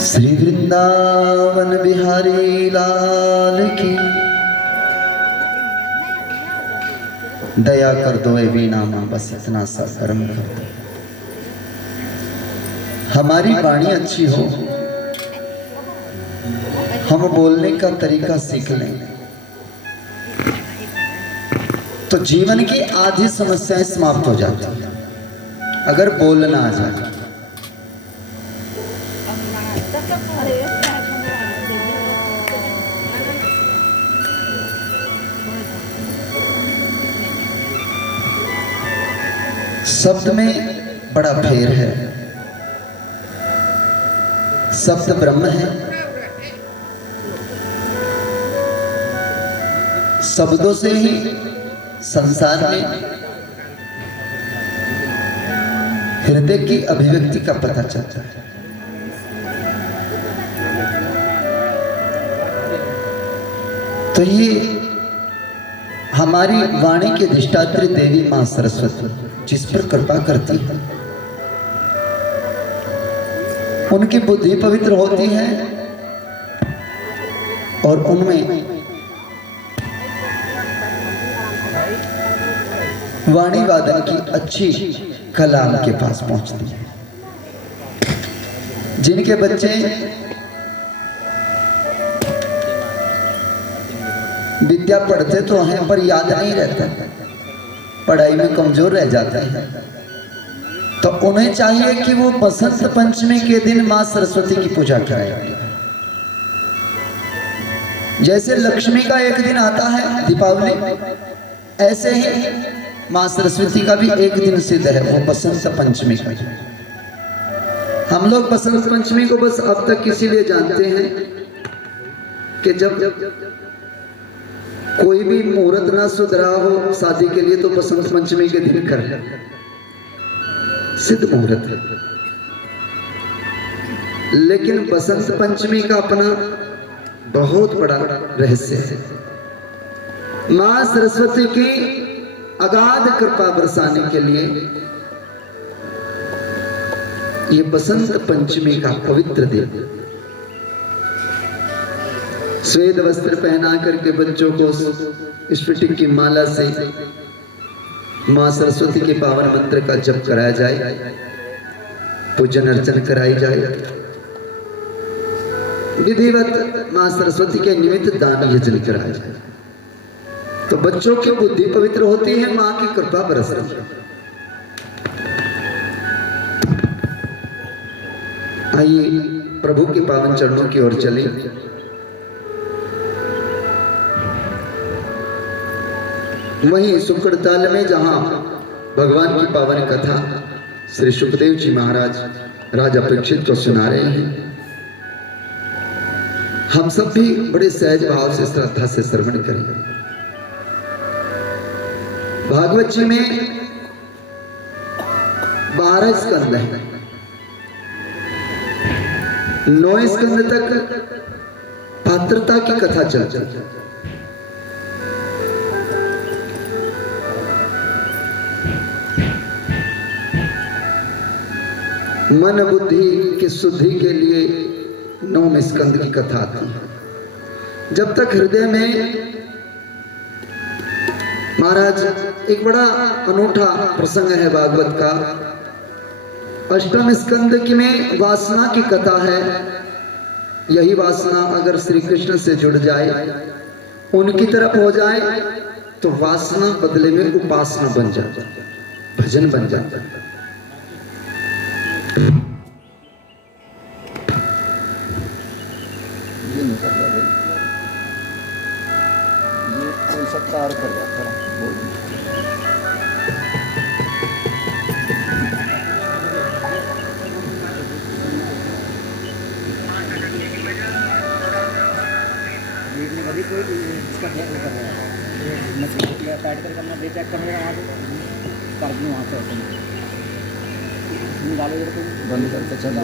श्री वृंदावन बिहारी लाल की दया कर दो ए वीणा माँ, बस इतना सा कर्म कर दो। हमारी वाणी अच्छी हो, हम बोलने का तरीका सीख लें तो जीवन की आधी समस्याएं समाप्त हो जाती हैं। अगर बोलना आ जाए शब्द में बड़ा फेर है। शब्द ब्रह्म है, शब्दों से ही संसार में हृदय की अभिव्यक्ति का पता चलता है। तो ये हमारी वाणी के अधिष्ठात्री देवी मां सरस्वती जिस पर कृपा करती है, उनकी बुद्धि पवित्र होती है और उनमें वाणी वादन की अच्छी कला उनके पास पहुंचती है। जिनके बच्चे विद्या पढ़ते तो हैं पर याद नहीं रहता, पढ़ाई में कमजोर रह जाते हैं, तो उन्हें चाहिए कि वो बसंत पंचमी के दिन मां सरस्वती की पूजा करें। जैसे लक्ष्मी का एक दिन आता है दीपावली, ऐसे ही मां सरस्वती का भी एक दिन सिद्ध है, वो बसंत पंचमी का। हम लोग बसंत पंचमी को बस अब तक इसीलिए जानते हैं कि जब कोई भी मुहूर्त ना सुधरा हो शादी के लिए तो बसंत पंचमी के दिन कर सिद्ध मुहूर्त है। लेकिन बसंत पंचमी का अपना बहुत बड़ा रहस्य है। मां सरस्वती की अगाध कृपा बरसाने के लिए ये बसंत पंचमी का पवित्र दिन श्वेत वस्त्र पहना करके बच्चों को स्फटिक की माला से मां सरस्वती के पावन मंत्र का जप कराया जाए, पूजन अर्चन कराई जाए, विधिवत मां सरस्वती के निमित्त दान यजन कराया जाए, तो बच्चों की बुद्धि पवित्र होती है, मां की कृपा बरसती है। आइए प्रभु के पावन चरणों की ओर चले। वहीं सुकड़ताल में जहां भगवान की पावन कथा श्री सुखदेव जी महाराज राजा परीक्षित को सुना रहे हैं, हम सब भी बड़े सहज भाव से श्रद्धा से श्रवण करेंगे। भागवत जी में 12 स्कंद है, 9 स्कंद तक पात्रता की कथा चलती है। मन बुद्धि की शुद्धि के लिए 9वें स्कंद की कथा आती है। जब तक हृदय में महाराज एक बड़ा अनूठा प्रसंग है भागवत का। 8वें स्कंद की में वासना की कथा है। यही वासना अगर श्री कृष्ण से जुड़ जाए, उनकी तरफ हो जाए, तो वासना बदले में उपासना बन जाता है, भजन बन जाता है। सत्कार कर बंद करते चलो।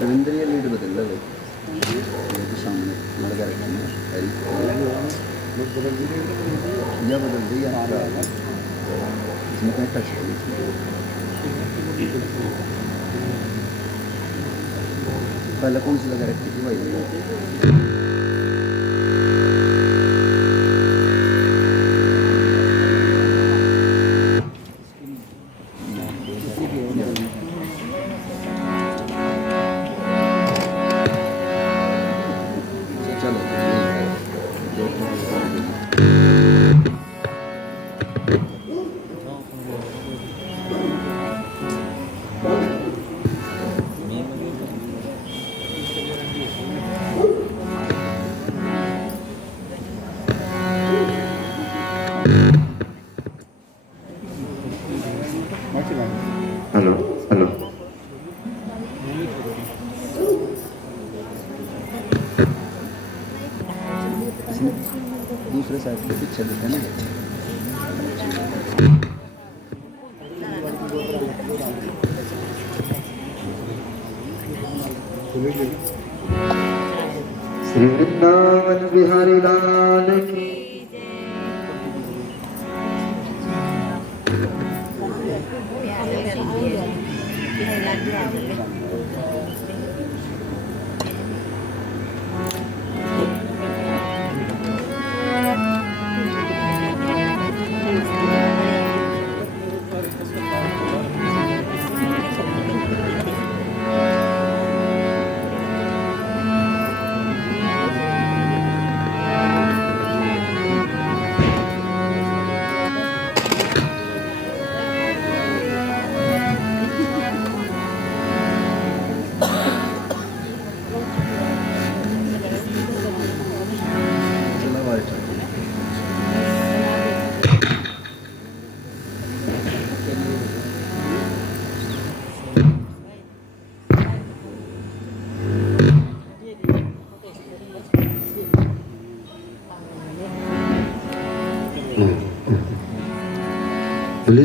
रविंद्र ये लीड बदल रहा है सामने लगा रखा या बदल दी इसमें कहीं टच पहले कौन सी लगा रखी थी भाई हेलो हेलो दूसरे साइड पे पीछे देते हैं ना श्री वृंदावन बिहारी लाल की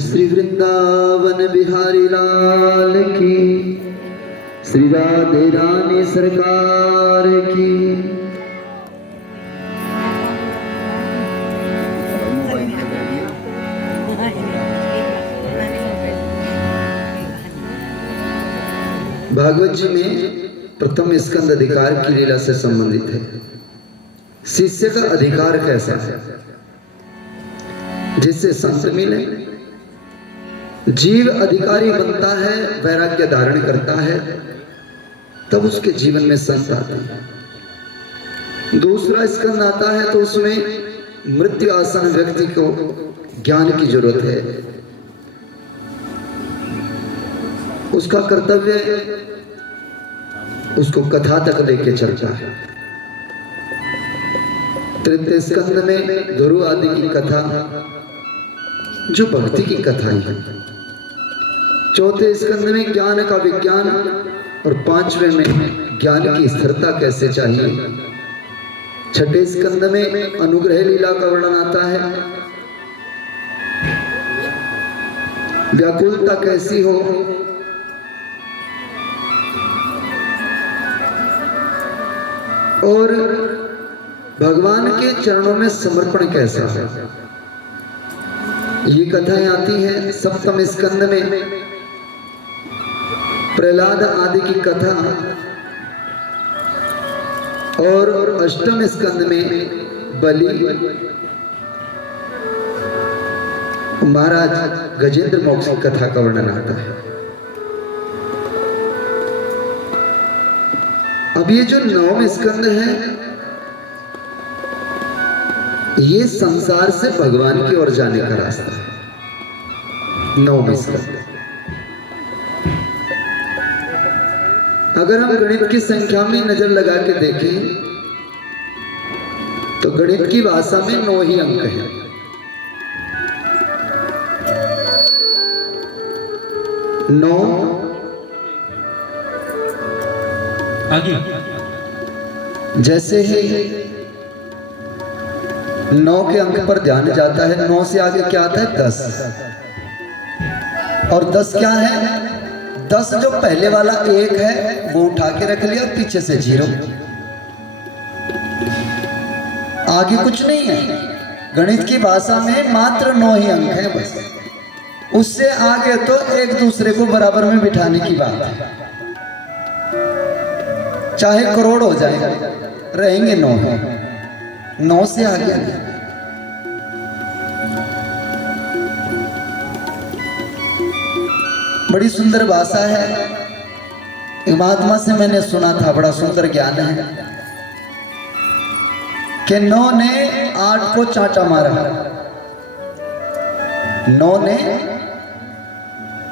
श्री वृंदावन बिहारी लाल की, श्री राधे रानी सरकार की। भागवत जी में प्रथम स्कंद अधिकार की लीला से संबंधित है। शिष्य का अधिकार कैसा है, जिससे संत मिले। जीव अधिकारी बनता है, वैराग्य धारण करता है, तब उसके जीवन में संत आता है। दूसरा स्कंद आता है तो उसमें मृत्यु आसन व्यक्ति को ज्ञान की जरूरत है। उसका कर्तव्य उसको कथा तक लेके चलता है। तृतीय स्कंद में गुरु आदि की कथा, जो भक्ति की कथा है। चौथे स्कंद में ज्ञान का विज्ञान, और 5वें में ज्ञान की स्थिरता कैसे चाहिए। 6ठे स्कंद में अनुग्रह लीला का वर्णन आता है, व्याकुलता कैसी हो, और भगवान के चरणों में समर्पण कैसा है, ये कथाएं आती हैं। 7वें स्कंद में प्रहलाद आदि की कथा, और 8वें स्कंद में बलि, महाराज गजेंद्र मोक्ष की कथा का वर्णन आता है। अब ये जो 9वें स्कंद है, ये संसार से भगवान की ओर जाने का रास्ता है। 9वें स्कंद, अगर हम गणित की संख्या में नजर लगा के देखें तो गणित की भाषा में 9 ही अंक हैं। नौ आगे जैसे ही 9 के अंक पर ध्यान जाता है, 9 से आगे क्या आता है? 10। और 10 क्या है? 10 जो पहले वाला 1 है वो उठा के रख लिया, पीछे से 0, आगे कुछ नहीं है। गणित की भाषा में मात्र 9 ही अंक है बस। उससे आगे तो एक दूसरे को बराबर में बिठाने की बात है। चाहे करोड़ हो जाए, रहेंगे 9 से आगे नहीं। बड़ी सुंदर भाषा है। एक महात्मा से मैंने सुना था, बड़ा सुंदर ज्ञान है कि 9 ने 8 को चांटा मारा। 9 ने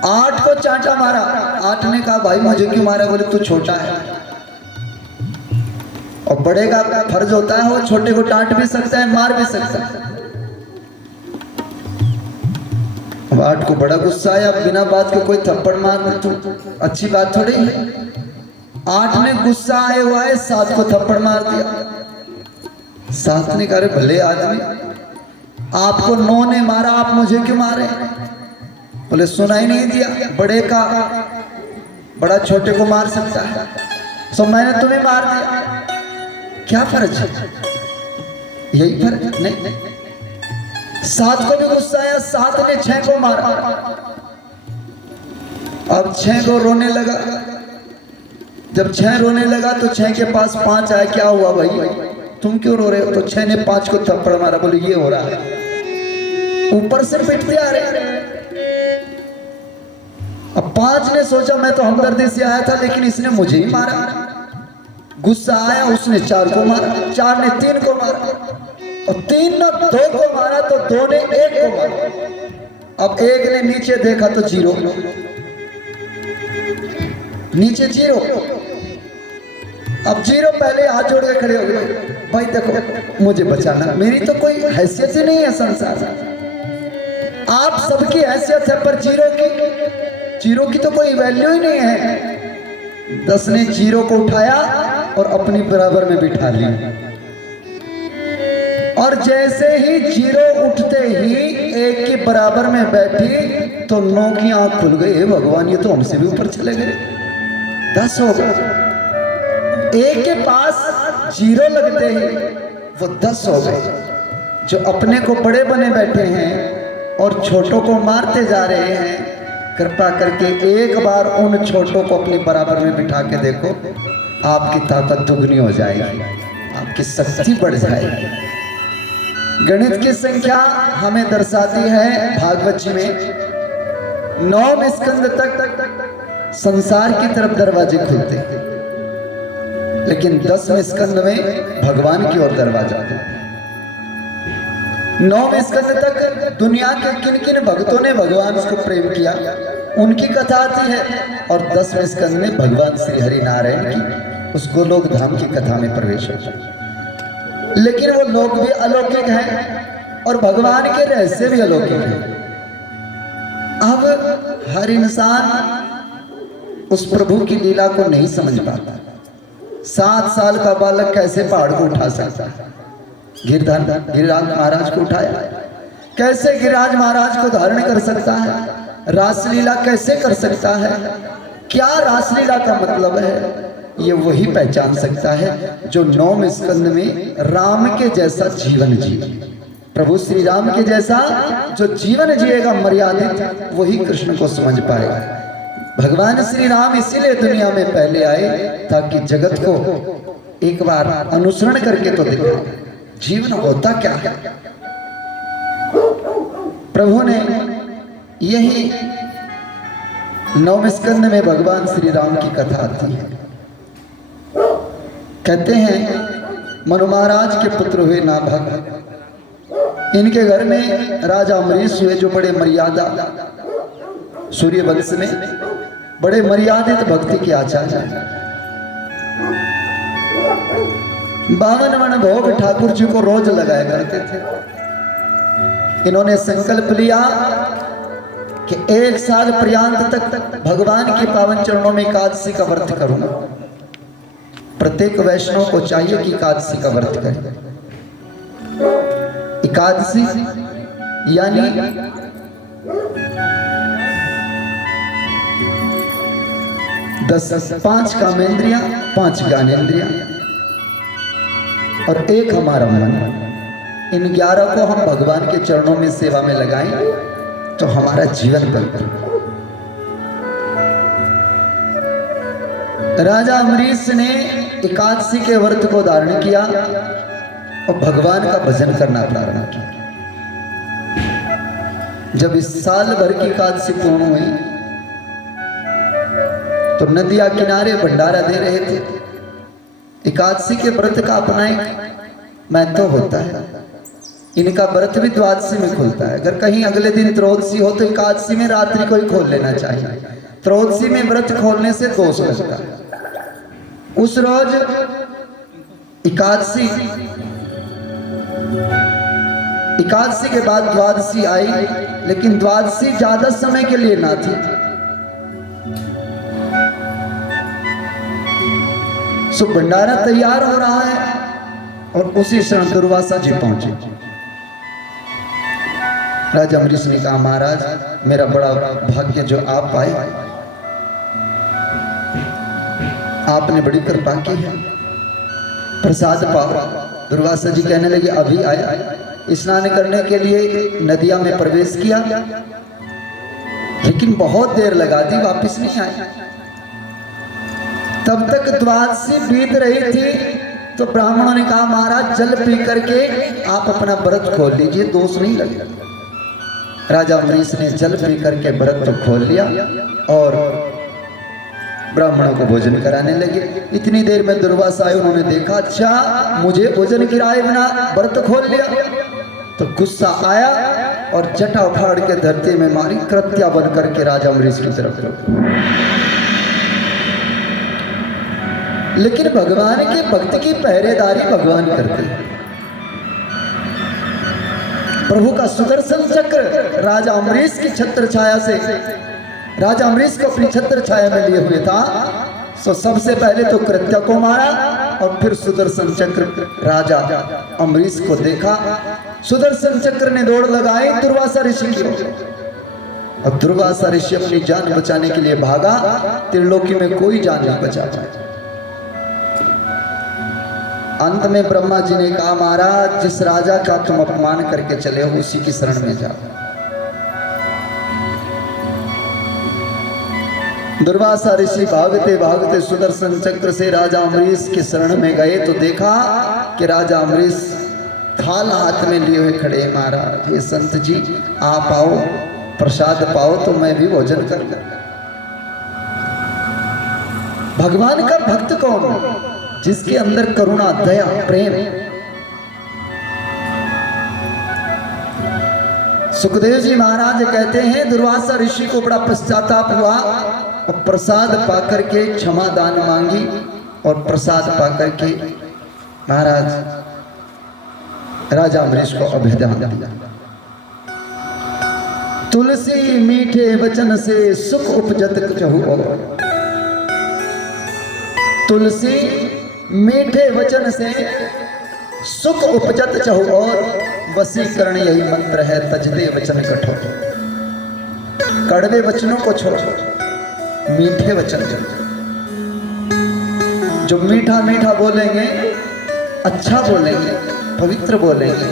8 को चांटा मारा। 8 ने कहा भाई मुझे क्यों मारा? बोले तू छोटा है। और बड़े का फर्ज होता है वो छोटे को डांट भी सकता है, मार भी सकता है। 8 को बड़ा गुस्सा आया, बिना बात के कोई थप्पड़ मार दे तो अच्छी बात थोड़ी है। 8 ने गुस्सा आए हुआ है, 7 को थप्पड़ मार दिया। 7 ने कहा भले आदमी, आपको 9 ने मारा, आप मुझे क्यों मारे? बोले सुना ही नहीं दिया, बड़े का बड़ा छोटे को मार सकता है, सो मैंने तुम्हें मार दिया। क्या फर्ज है? यही फर्ज नहीं। 7 को भी गुस्सा आया, 7 ने 6 को मारा। अब 6 को रोने लगा। जब 6 रोने लगा तो 6 के पास 5 आया। क्या हुआ भाई, तुम क्यों रो रहे हो? तो 6 ने 5 को थप्पड़ मारा। बोले ये हो रहा है, ऊपर से पिटते आ रहे। अब 5 ने सोचा मैं तो हमदर्दी से आया था, लेकिन इसने मुझे ही मारा। गुस्सा आया, उसने 4 को मारा, 4 ने 3 को मारा, और 3 ने 2 को मारा, तो 2 ने 1 को मारा। अब 1 ने नीचे देखा तो 0, नीचे 0। अब 0 पहले हाथ जोड़ के खड़े हो गए, भाई देखो मुझे बचाना, मेरी तो कोई हैसियत ही नहीं है संसार में। आप सबकी हैसियत है, पर 0 की तो कोई वैल्यू ही नहीं है। 10 ने 0 को उठाया और अपनी बराबर में बिठा लिया। और जैसे ही 0 उठते ही 1 के बराबर में बैठी तो 9 की आंख खुल गई। हे भगवान, ये तो हमसे भी ऊपर चले गए। 10 हो गए। 1 के पास 0 लगते ही वो 10 हो गए। जो अपने को बड़े बने बैठे हैं और छोटों को मारते जा रहे हैं, कृपा करके एक बार उन छोटों को अपने बराबर में बिठा के देखो, आपकी ताकत दुगनी हो जाएगी, आपकी शक्ति बढ़ जाएगी। गणित की संख्या हमें दर्शाती है भागवत जी में 9वें स्कंद तक संसार की तरफ दरवाजे खुलते हैं, लेकिन 10वें स्कंद में भगवान की ओर दरवाजा। 9वें स्कंद तक दुनिया के किन किन भक्तों ने भगवान को प्रेम किया, उनकी कथा आती है। और 10वें स्कंद में भगवान श्री हरि नारायण की उस गोलोक धाम की कथा में प्रवेश होता है। लेकिन वो लोग भी अलौकिक हैं और भगवान के रहस्य भी अलौकिक हैं। अब हर इंसान उस प्रभु की लीला को नहीं समझ पाता। 7 साल का बालक कैसे पहाड़ को उठा सकता है? गिरिराज महाराज को उठाया, कैसे गिरिराज महाराज को धारण कर सकता है? रासलीला कैसे कर सकता है? क्या रासलीला का मतलब है? ये वही पहचान सकता है जो 9वें स्कंद में राम के जैसा जीवन जिए। प्रभु श्री राम के जैसा जो जीवन जिएगा मर्यादित, वही कृष्ण को समझ पाएगा। भगवान श्री राम इसीलिए दुनिया में पहले आए ताकि जगत को एक बार अनुसरण करके तो दिखाए जीवन होता क्या है। प्रभु ने यही 9वें स्कंद में भगवान श्री राम की कथा आती है। कहते हैं मनु महाराज के पुत्र हुए नाभग, इनके घर में राजा अमरीश हुए जो बड़े मर्यादा, सूर्य वंश में बड़े मर्यादित भक्ति के आचार्य हैं। 52 वन भोग ठाकुर जी को रोज लगाया करते थे। इन्होंने संकल्प लिया कि 1 साल पर्यंत तक भगवान के पावन चरणों में एकादशी का व्रत करूंगा। प्रत्येक वैष्णव को चाहिए कि एकादशी का व्रत करें। एकादशी यानी 5 कामेंद्रियां, 5 ज्ञानेंद्रियां और 1 हमारा मन। इन 11 को हम भगवान के चरणों में सेवा में लगाएं तो हमारा जीवन बनता है। राजा अमरीश ने एकादशी के व्रत को धारण किया और भगवान का भजन करना प्रारंभ किया। जब इस साल भर की एकादशी पूर्ण हुई तो नदिया किनारे भंडारा दे रहे थे। एकादशी के व्रत का अपना एक महत्व होता है। इनका व्रत भी द्वादशी में खुलता है। अगर कहीं अगले दिन त्रयोदशी हो तो एकादशी में रात्रि को ही खोल लेना चाहिए। त्रयोदशी में व्रत खोलने से दोष लगता है। उस रोज एकादशी के बाद द्वादशी आई, लेकिन द्वादशी ज्यादा समय के लिए ना थी। सो भंडारा तैयार हो रहा है और उसी क्षण दुर्वासा जी पहुंचे। राजा अमरीश ने कहा, महाराज मेरा बड़ा भाग्य जो आप आए, आपने बड़ी कृपा की है, प्रसाद पाओ। दुर्वासा जी कहने लगे, अभी आया, स्नान करने के लिए नदिया में प्रवेश किया, लेकिन बहुत देर लगा दी, वापस नहीं आए। तब तक द्वादशी बीत रही थी तो ब्राह्मणों ने कहा, महाराज जल पी करके आप अपना व्रत खोल लीजिए, दोष नहीं लगेगा। राजा अमरीश ने जल पी करके व्रत तो खोल लिया और ब्राह्मणों को भोजन कराने लगे। इतनी देर में दुर्वासा आए, उन्होंने देखा अच्छा मुझे भोजन गिराए बिना व्रत खोल लिया, तो गुस्सा आया और जटा उखाड़ के धरती में मारी, कृत्या बन करके राजा अमरीश की तरफ। लेकिन भगवान के भक्त की पहरेदारी भगवान करते हैं। प्रभु का सुदर्शन चक्र राजा अमरीश की छत्र छाया से, राजा अमरीश को अपनी छत्र छाया में लिए हुए था। सो सबसे पहले तो कृत्या को मारा और फिर सुदर्शन चक्र राजा अमरीश को देखा। सुदर्शन चक्र ने दौड़ लगाई दुर्वासा ऋषि की ओर और दुर्वासा ऋषि अपनी जान बचाने के लिए भागा। त्रिलोकी में कोई जान नहीं बचा पाया। अंत में ब्रह्मा जी ने कहा, महाराज जिस राजा का तुम अपमान करके चले हो उसी की शरण में जाओ। दुर्वासा ऋषि भागते भागते सुदर्शन चक्र से राजा अमरीश के शरण में गए तो देखा कि राजा अमरीश थाल हाथ में लिए हुए खड़े। महाराज ये संत जी आप आओ, प्रसाद पाओ तो मैं भी भोजन कर लूं। भगवान का भक्त कौन? जिसके अंदर करुणा, दया, प्रेम। सुखदेव जी महाराज कहते हैं दुर्वासा ऋषि को बड़ा पश्चाताप हुआ और प्रसाद पाकर के क्षमा दान मांगी और प्रसाद पाकर के महाराज राजा अमरीश को अभेदान दिया। तुलसी मीठे वचन से सुख उपजत कहू और तुलसी मीठे वचन से सुख उपजत चहु और वसीकरण यही मंत्र है तजदे वचन कठोर। कड़वे वचनों को छोड़ो, मीठे वचन जो मीठा मीठा बोलेंगे, अच्छा बोलेंगे, पवित्र बोलेंगे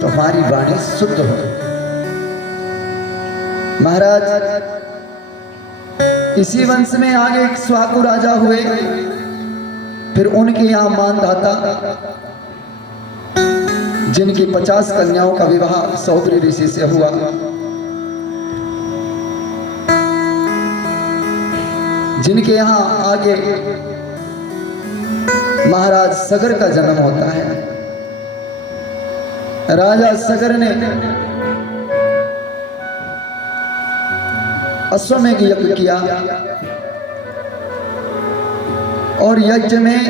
तो हमारी वाणी शुद्ध हो। महाराज इसी वंश में आगे एक स्वाकु राजा हुए, फिर उनके यहां मानधाता जिनकी 50 कन्याओं का विवाह सौभरी ऋषि से हुआ, जिनके यहां आगे महाराज सगर का जन्म होता है। राजा सगर ने अश्वमेध यज्ञ किया और यज्ञ में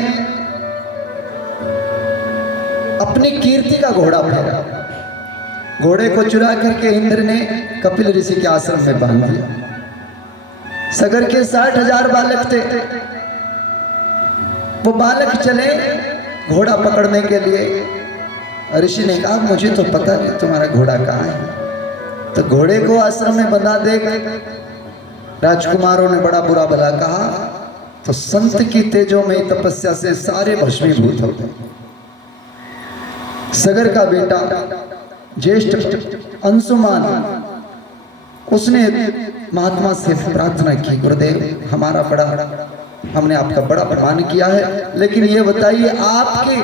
अपनी कीर्ति का घोड़ा फेरा। घोड़े को चुरा करके इंद्र ने कपिल ऋषि के आश्रम में बांध दिया। सगर के 60,000 बालक थे, वो बालक चले घोड़ा पकड़ने के लिए। ऋषि ने कहा मुझे तो पता नहीं तुम्हारा घोड़ा कहाँ है। तो घोड़े को आश्रम में बंधा देख राजकुमारों ने बड़ा बुरा भला कहा, तो संत की तेजो में तपस्या से सारे भस्मीभूत हो गए। सगर का बेटा ज्येष्ठ अंशुमान, उसने महात्मा से प्रार्थना की, गुरुदेव हमारा बड़ा, हमने आपका बड़ा अपमान किया है, लेकिन ये बताइए आपके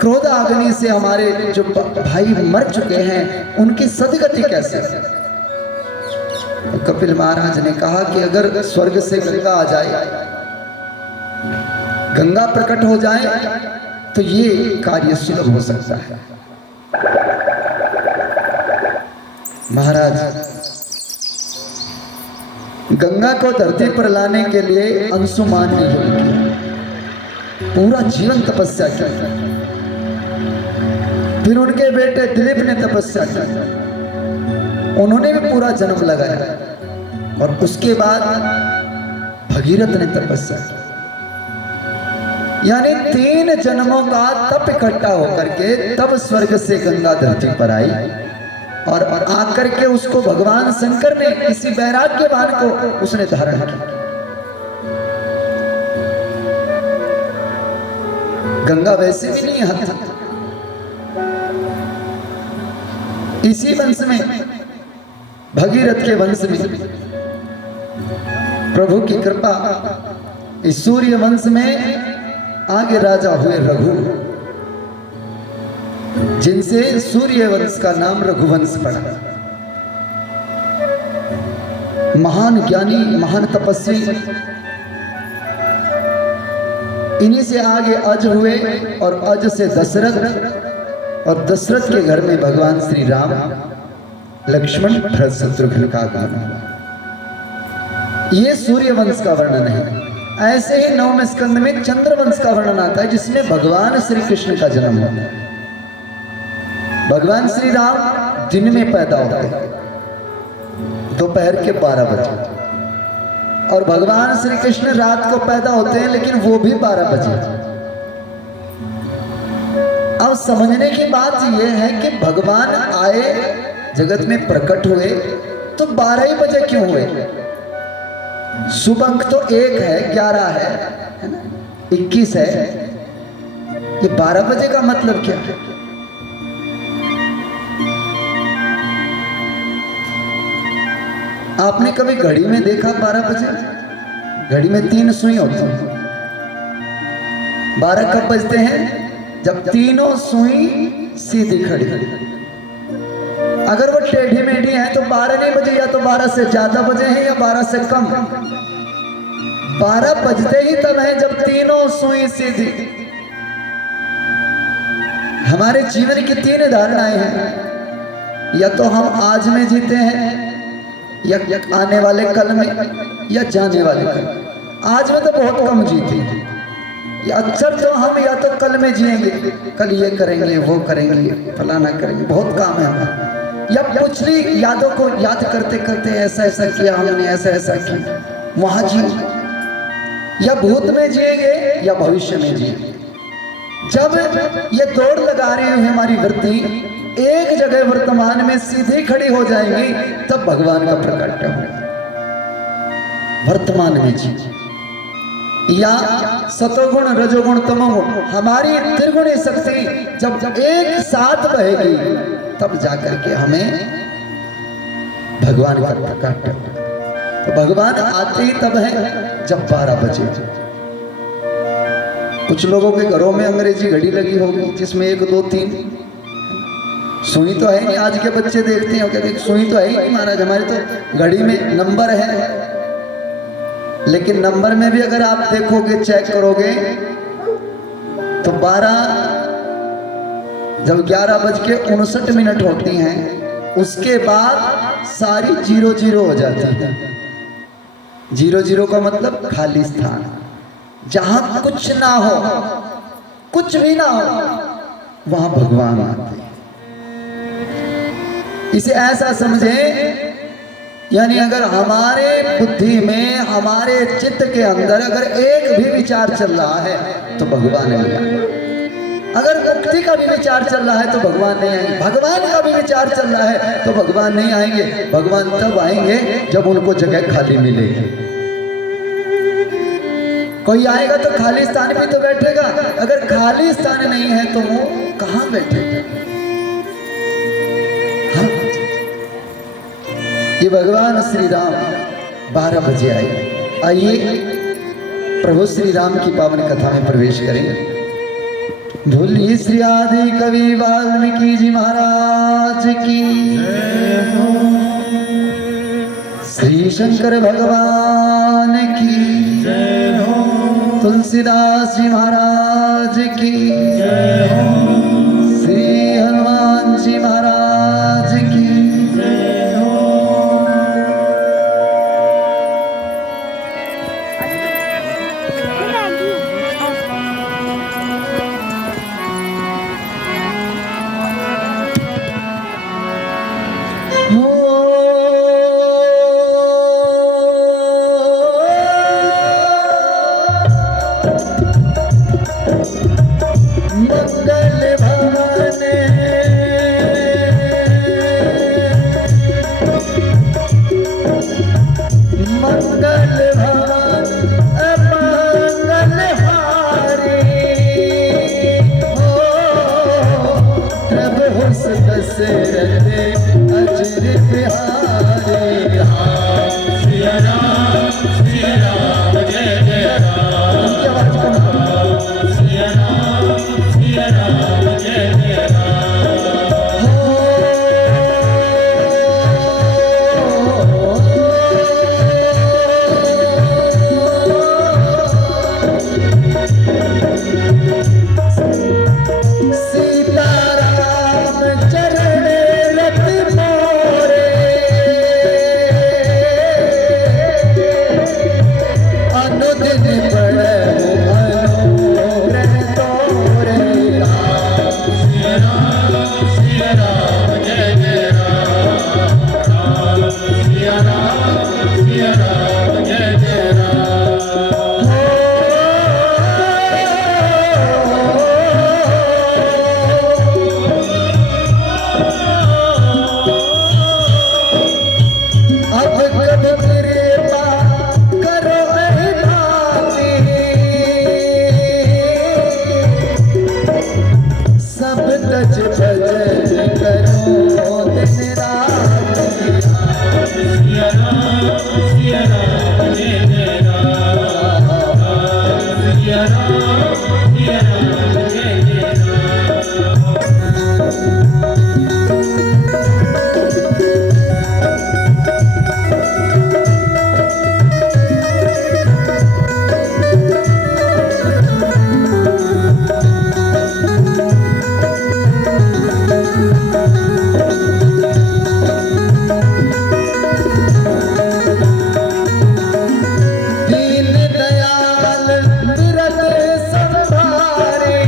क्रोध अग्नि से हमारे जो भाई मर चुके हैं उनकी सदगति कैसे? तो कपिल महाराज ने कहा कि अगर स्वर्ग से गंगा आ जाए, गंगा प्रकट हो जाए तो ये कार्य सुलभ हो सकता है। महाराज गंगा को धरती पर लाने के लिए अंशुमान ने यज्ञ किया, पूरा जीवन तपस्या की। फिर उनके बेटे दिलीप ने तपस्या की, उन्होंने भी पूरा जन्म लगाया। और उसके बाद भगीरथ ने तपस्या की, यानी 3 जन्मों का तप इकट्ठा होकर के तब स्वर्ग से गंगा धरती पर आई। और आकर के उसको भगवान शंकर ने किसी वैराग्यवान को उसने धारण किया। गंगा वैसे भी नहीं हथ, इसी वंश में भगीरथ के वंश में प्रभु की कृपा, इस सूर्य वंश में आगे राजा हुए रघु, जिनसे सूर्य वंश का नाम रघुवंश पड़ा। महान ज्ञानी, महान तपस्वी, इन्हीं से आगे अज हुए और अज से दशरथ, और दशरथ के घर में भगवान श्री राम, लक्ष्मण, भरत, शत्रुघ्न का आगमन। ये सूर्य वंश का वर्णन है। ऐसे ही 9वें स्कंद में चंद्रवंश का वर्णन आता है, जिसमें भगवान श्री कृष्ण का जन्म हुआ। भगवान श्री राम दिन में पैदा होते, दोपहर के 12 बजे, और भगवान श्री कृष्ण रात को पैदा होते हैं, लेकिन वो भी 12 बजे। अब समझने की बात यह है कि भगवान आए, जगत में प्रकट हुए, तो 12 ही बजे क्यों हुए? शुभ अंक तो 1 है, 11 है ना, 21 है, ये 12 बजे का मतलब क्या है? आपने कभी घड़ी में देखा 12 बजे? घड़ी में 3 सुई होती है। 12 कब बजते हैं? जब तीनों सुई सीधी खड़ी। अगर वो टेढ़ी मेढ़ी है तो 12 नहीं बजे, या तो 12 से ज्यादा बजे हैं या 12 से कम। 12 बजते ही तब है जब तीनों सुई सीधी। हमारे जीवन की 3 धारणाएं हैं, या तो हम आज में जीते हैं, या आने वाले कल में, या जाने वाले कल। आज में तो बहुत कम जीते हैं। अक्सर तो हम या तो कल में जिएंगे, कल ये करेंगे, वो करेंगे, फलाना करेंगे, बहुत काम है हमारा, या पिछली यादों को याद करते करते ऐसा ऐसा किया हमने, ऐसा ऐसा किया, वहां जी। या भूत में जिएंगे या भविष्य में जिएंगे। जब ये दौड़ लगा रही हुई हमारी वृत्ति एक जगह वर्तमान में सीधी खड़ी हो जाएंगी, तब भगवान का प्रकट होगा। वर्तमान में जी या सतोगुण रजोगुण तमोगुण हमारी त्रिगुणी शक्ति जब एक साथ बहेगी, तब जाकर के हमें भगवान का प्रकट होगा। तो भगवान आते ही तब है जब 12 बजे। कुछ लोगों के घरों में अंग्रेजी घड़ी लगी होगी जिसमें 1 2 3 सुई तो है नहीं। आज के बच्चे देखते हैं कहते सुई तो है ही नहीं महाराज, हमारे तो घड़ी में नंबर है। लेकिन नंबर में भी अगर आप देखोगे, चेक करोगे तो 12 जब 11:59 होती हैं, उसके बाद सारी 0 हो जाती है। 0 का मतलब खाली स्थान, जहां कुछ ना हो, कुछ भी ना हो, वहां भगवान आते हैं। इसे ऐसा समझे, यानी अगर हमारे बुद्धि में, हमारे चित्त के अंदर अगर एक भी विचार चल रहा है तो भगवान नहीं आएंगे। अगर मुक्ति का भी विचार चल रहा है तो भगवान नहीं आएंगे। भगवान का भी विचार चल रहा है तो भगवान नहीं आएंगे। भगवान तब आएंगे जब उनको जगह खाली मिलेगी। कोई आएगा तो खाली स्थान में तो बैठेगा, अगर खाली स्थान नहीं है तो वो कहां बैठेगा? हाँ, ये भगवान श्री राम 12 बजे आए। आइए प्रभु श्री राम की पावन कथा में प्रवेश करेंगे। बोलिए श्री आदि कवि वाल्मीकि जी महाराज की, श्री शंकर भगवान की, तुलसीदास जी महाराज की, श्री हनुमान जी महाराज की। दीन दयाल विरत संभारे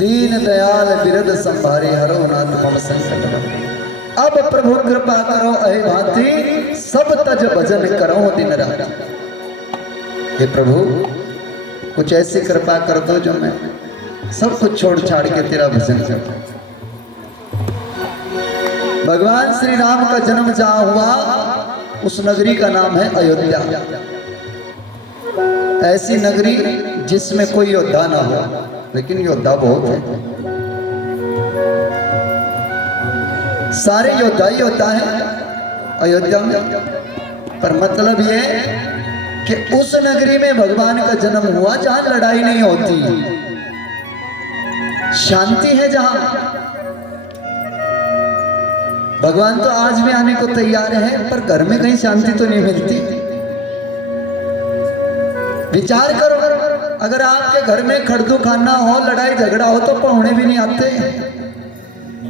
दीन दयाल बिरद संभारे हरो नाथ मम संकट हरो। अब प्रभु कृपा करो अहे भांति सब तज भजन करो दिन रात। हे प्रभु कुछ ऐसी कृपा कर दो जो मैं सब कुछ छोड़ छाड़ के तेरा भजन करूं। भगवान श्री राम का जन्म जहां हुआ उस नगरी का नाम है अयोध्या। ऐसी नगरी जिसमें कोई योद्धा ना हो, लेकिन योद्धा बहुत है। सारे योद्धा ही होता है अयोध्या में, पर मतलब ये कि उस नगरी में भगवान का जन्म हुआ जहां लड़ाई नहीं होती, शांति है जहां। भगवान तो आज भी आने को तैयार है, पर घर में कहीं शांति तो नहीं मिलती। विचार करो, अगर आपके घर में खड़दू खाना हो, लड़ाई झगड़ा हो, तो पहुंचे भी नहीं आते।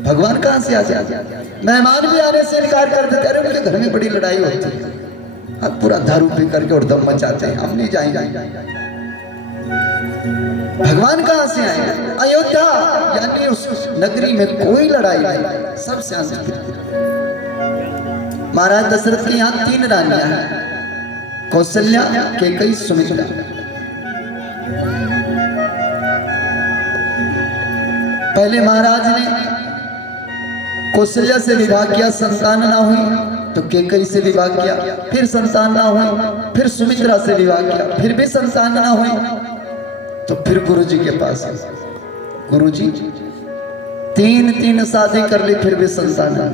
भगवान कहां से आ जाए? मेहमान भी आने से इनकार कर देते, अरे उनके घर में बड़ी लड़ाई होती है, अब पूरा दारू पी करके उड़दम मचाते हैं, हम नहीं जाएंगे। भगवान कहां से आए? अयोध्या, यानी उस नगरी में कोई लड़ाई नहीं, सब शांति। महाराज दशरथ के यहाँ 3 रानियां हैं, कौशल्या, कैकेयी, सुमित्रा। पहले महाराज ने कौशल्या से विवाह किया, संतान ना हुई तो कैकेयी से विवाह किया, फिर संतान ना हुई, फिर सुमित्रा से विवाह किया, फिर भी संतान ना हुई तो फिर गुरुजी के पास गए। गुरुजी 3 शादी कर ली, फिर भी संतान ना।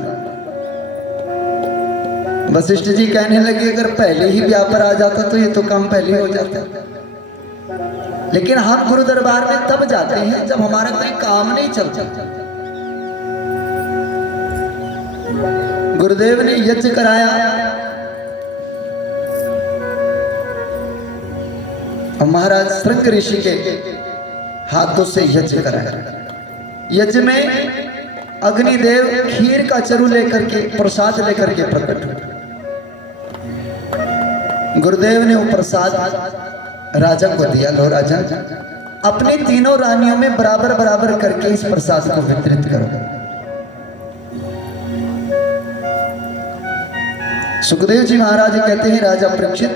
वशिष्ठ जी कहने लगे अगर पहले ही ब्याह पर आ जाता तो ये तो काम पहले हो जाता, लेकिन हम गुरु दरबार में तब जाते हैं जब हमारा कोई काम नहीं चलता। गुरुदेव ने यज्ञ कराया और महाराज श्रृंग ऋषि के हाथों से यज्ञ कराया। यज्ञ में अग्निदेव खीर का चरु लेकर के, प्रसाद लेकर के प्रकट हुए। गुरुदेव ने वो प्रसाद राजा को दिया। लो राजा, अपनी 3 रानियों में बराबर बराबर करके इस प्रसाद को वितरित करो। सुखदेव जी महाराज कहते हैं राजा परीक्षित,